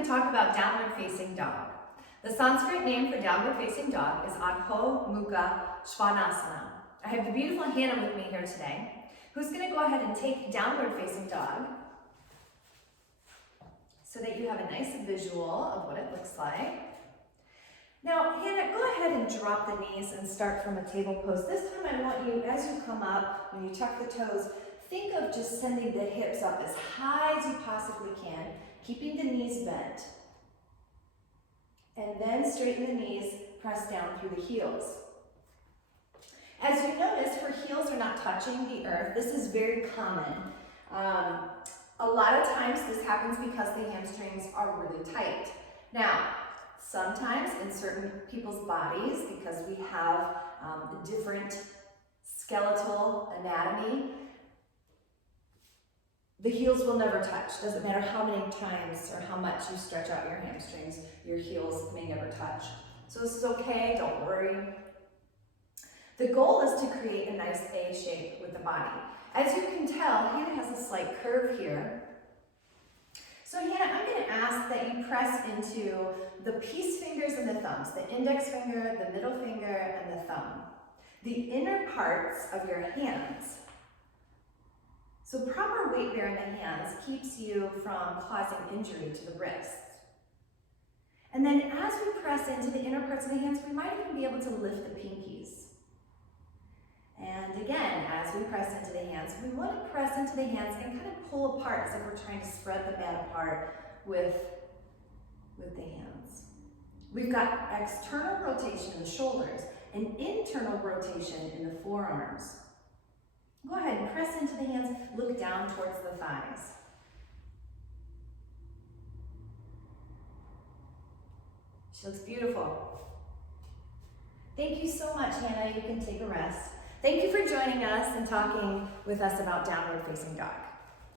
going to talk about downward facing dog. The Sanskrit name for downward facing dog is Adho Mukha Svanasana. I have the beautiful Hannah with me here today, who's going to go ahead and take downward facing dog so that you have a nice visual of what it looks like. Now, Hannah, go ahead and drop the knees and start from a table pose. This time I want you, as you come up, when you tuck the toes, think of just sending the hips up as high as you possibly can, keeping the knees bent. And then straighten the knees, press down through the heels. As you notice, her heels are not touching the earth. This is very common. A lot of times this happens because the hamstrings are really tight. Now, sometimes in certain people's bodies, because we have different skeletal anatomy, the heels will never touch. Doesn't matter how many times or how much you stretch out your hamstrings, your heels may never touch. So this is okay, don't worry. The goal is to create a nice A shape with the body. As you can tell, Hannah has a slight curve here. So Hannah, I'm going to ask that you press into the peace fingers and the thumbs, the index finger, the middle finger, and the thumb. The inner parts of your hands. So proper weight bearing in the hands keeps you from causing injury to the wrists. And then as we press into the inner parts of the hands, we might even be able to lift the pinkies. And again, as we press into the hands, we want to press into the hands and kind of pull apart as if we're trying to spread the mat apart with the hands. We've got external rotation in the shoulders and internal rotation in the forearms. Go ahead and press into the hands, look down towards the thighs. She looks beautiful. Thank you so much, Hannah. You can take a rest. Thank you for joining us and talking with us about downward facing dog.